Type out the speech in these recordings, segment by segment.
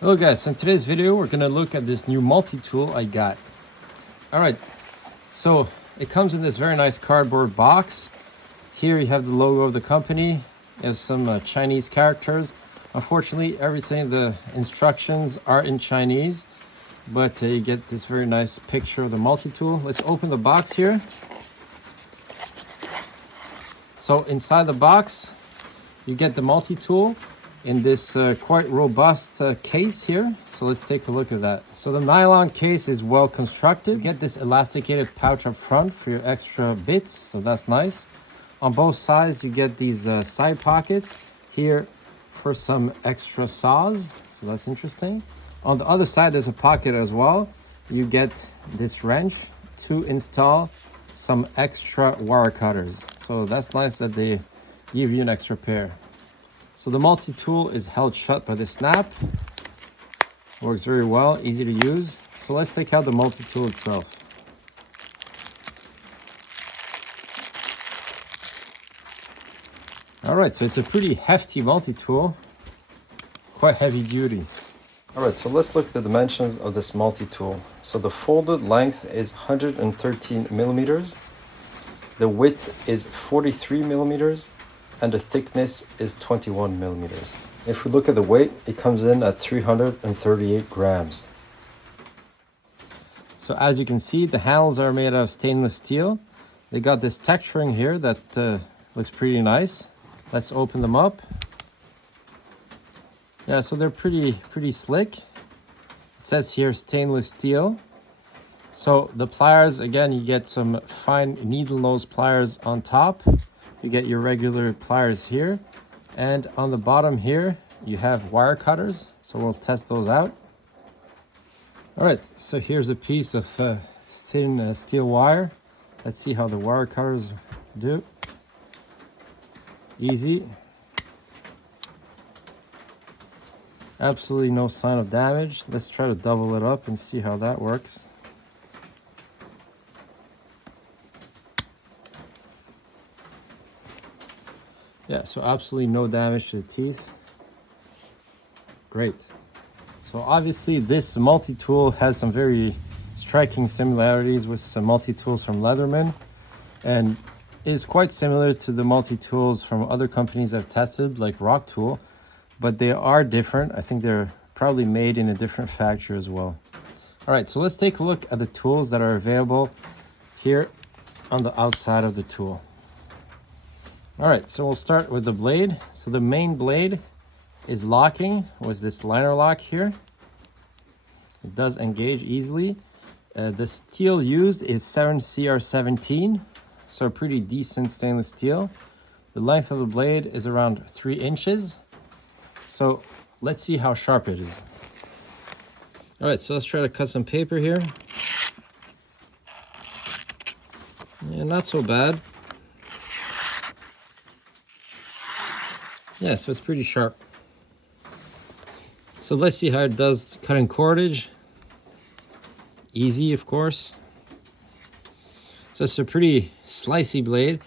Hello guys, so in today's video we're going to look at this new multi-tool I got. Alright, so it comes in this very nice cardboard box. Here you have the logo of the company. You have some Chinese characters. Unfortunately, everything, the instructions are in Chinese, but you get this very nice picture of the multi-tool. Let's open the box here. So inside the box you get the multi-tool in this quite robust case here. So let's take a look at that. So the nylon case is well constructed. You get this elasticated pouch up front for your extra bits, so that's nice. On both sides you get these side pockets here for some extra saws, so that's interesting. On the other side there's a pocket as well. You get this wrench to install some extra wire cutters, so that's nice that they give you an extra pair. So the multi-tool is held shut by the snap. Works very well, easy to use. So let's take out the multi-tool itself. All right, so it's a pretty hefty multi-tool, quite heavy duty. All right, so let's look at the dimensions of this multi-tool. So the folded length is 113 millimeters. The width is 43 millimeters. And the thickness is 21 millimeters. If we look at the weight, it comes in at 338 grams. So as you can see, the handles are made out of stainless steel. They got this texturing here that looks pretty nice. Let's open them up. Yeah, so they're pretty slick. It says here stainless steel. So the pliers, again, you get some fine needle nose pliers on top. You get your regular pliers here, and on the bottom here you have wire cutters, so we'll test those out. All right, so here's a piece of thin steel wire. Let's see how the wire cutters do. Easy. Absolutely no sign of damage. Let's try to double it up and see how that works. Yeah, so absolutely no damage to the teeth. Great. So obviously this multi-tool has some very striking similarities with some multi-tools from Leatherman, and is quite similar to the multi-tools from other companies I've tested, like Rock Tool, but they are different. I think they're probably made in a different factory as well. All right, so let's take a look at the tools that are available here on the outside of the tool. All right, so we'll start with the blade. So the main blade is locking with this liner lock here. It does engage easily. The steel used is 7CR17, so pretty decent stainless steel. The length of the blade is around 3 inches. So let's see how sharp it is. All right, so let's try to cut some paper here. Yeah, not so bad. Yeah, so it's pretty sharp. So let's see how it does cutting cordage. Easy, of course. So it's a pretty slicey blade.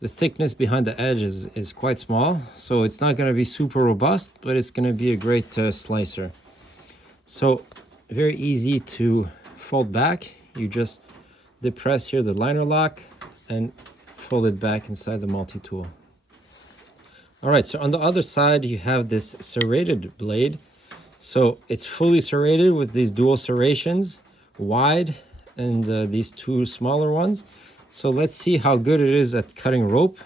The thickness behind the edge is quite small, so it's not going to be super robust, but it's going to be a great slicer. So very easy to fold back. You just depress here the liner lock and fold it back inside the multi-tool. All right, so on the other side, you have this serrated blade. So it's fully serrated with these dual serrations, wide, and these two smaller ones. So let's see how good it is at cutting rope.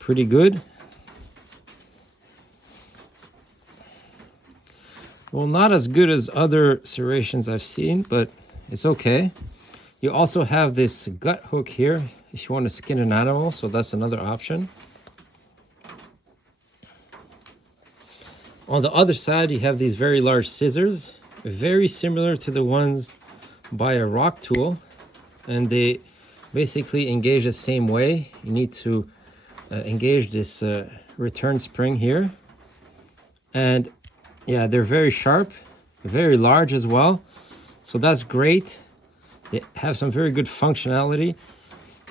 Pretty good. Well, not as good as other serrations I've seen, but it's okay. You also have this gut hook here if you want to skin an animal, so that's another option. On the other side, you have these very large scissors, very similar to the ones by a Rock Tool, and they basically engage the same way. You need to engage this return spring here. And yeah, they're very sharp, very large as well, so that's great. They have some very good functionality.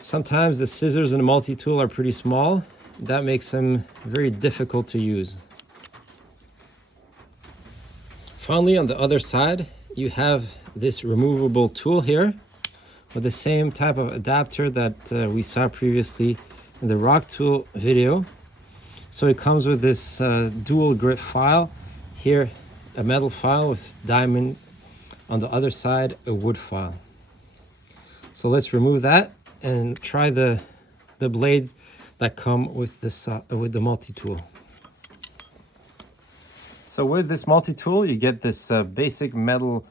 Sometimes the scissors in a multi-tool are pretty small, that makes them very difficult to use. Finally, on the other side, you have this removable tool here with the same type of adapter that we saw previously in the rock tool video. So it comes with this dual grit file here, a metal file with diamond, on the other side a wood file. So let's remove that and try the blades that come with this with the multi-tool. So with this multi-tool you get this basic metal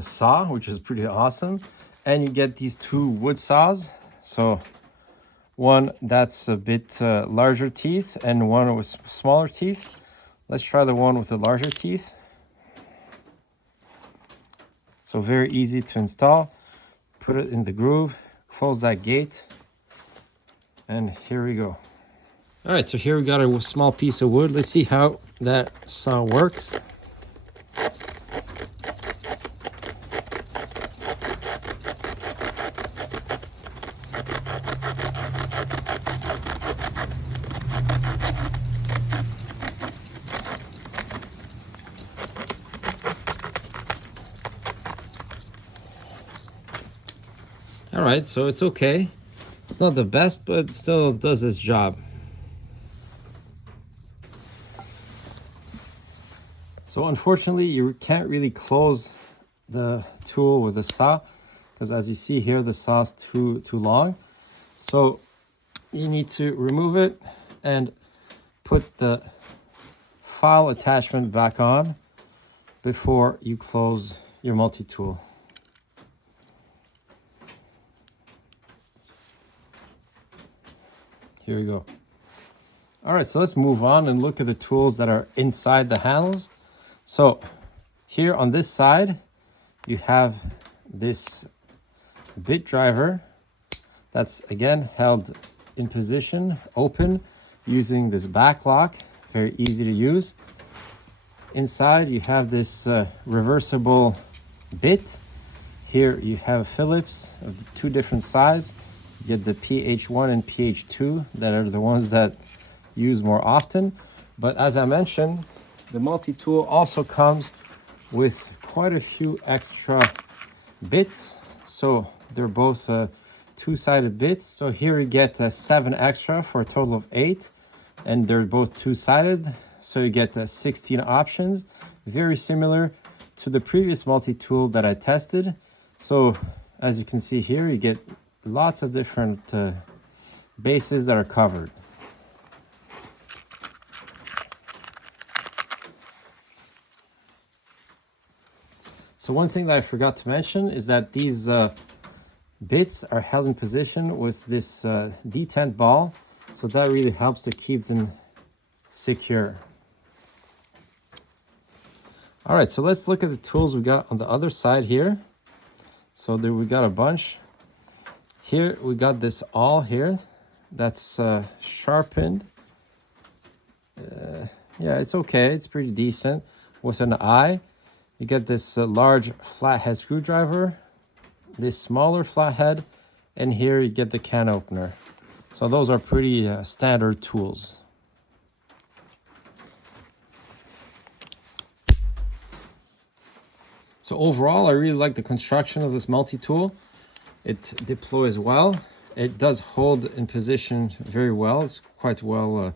saw, which is pretty awesome, and you get these two wood saws. So one that's a bit larger teeth and one with smaller teeth. Let's try the one with the larger teeth. So very easy to install. Put it in the groove, close that gate, and here we go. All right, so here we got a small piece of wood. Let's see how that saw works. All right, so it's okay. It's not the best, but it still does its job. So unfortunately, you can't really close the tool with a saw, because as you see here, the saw's too long. So you need to remove it and put the file attachment back on before you close your multi-tool. Here we go. All right, so let's move on and look at the tools that are inside the handles. So here on this side, you have this bit driver that's again held in position, open, using this back lock, very easy to use. Inside you have this reversible bit. Here you have Phillips of two different sizes. You get the PH1 and PH2 that are the ones that use more often. But as I mentioned, the multi-tool also comes with quite a few extra bits. So they're both two-sided bits. So here you get 7 extra for a total of 8. And they're both two-sided. So you get 16 options. Very similar to the previous multi-tool that I tested. So as you can see here, you get lots of different bases that are covered. So one thing that I forgot to mention is that these bits are held in position with this detent ball. So that really helps to keep them secure. All right, so let's look at the tools we got on the other side here. So there we got a bunch. Here we got this awl here that's sharpened. Yeah, it's okay. It's pretty decent with an eye. You get this large flathead screwdriver, this smaller flathead, and here you get the can opener. So those are pretty standard tools. So overall, I really like the construction of this multi-tool. It deploys well. It does hold in position very well. It's quite well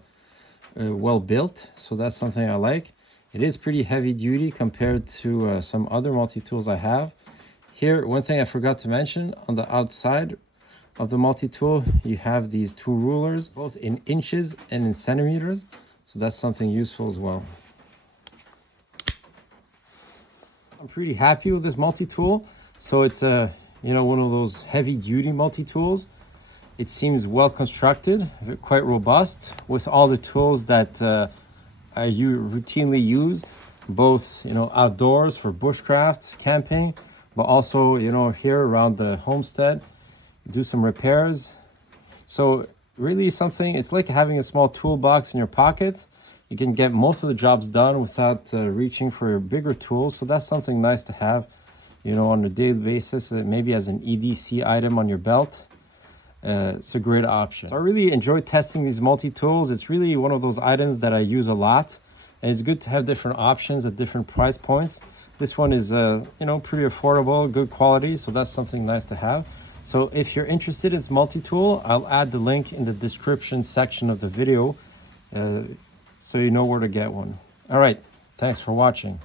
built, so that's something I like. It is pretty heavy duty compared to some other multi-tools I have. Here, one thing I forgot to mention, on the outside of the multi-tool, you have these two rulers, both in inches and in centimeters. So that's something useful as well. I'm pretty happy with this multi-tool. So it's one of those heavy duty multi-tools. It seems well constructed, quite robust, with all the tools that I routinely use, both outdoors for bushcraft, camping, but also here around the homestead, do some repairs. So really something, it's like having a small toolbox in your pocket. You can get most of the jobs done without reaching for your bigger tools. So that's something nice to have on a daily basis, maybe as an EDC item on your belt. it's a great option. So I really enjoy testing these multi-tools. It's really one of those items that I use a lot, and it's good to have different options at different price points. This one is pretty affordable, good quality, so that's something nice to have. So if you're interested in this multi-tool, I'll add the link in the description section of the video so you know where to get one. All right, thanks for watching.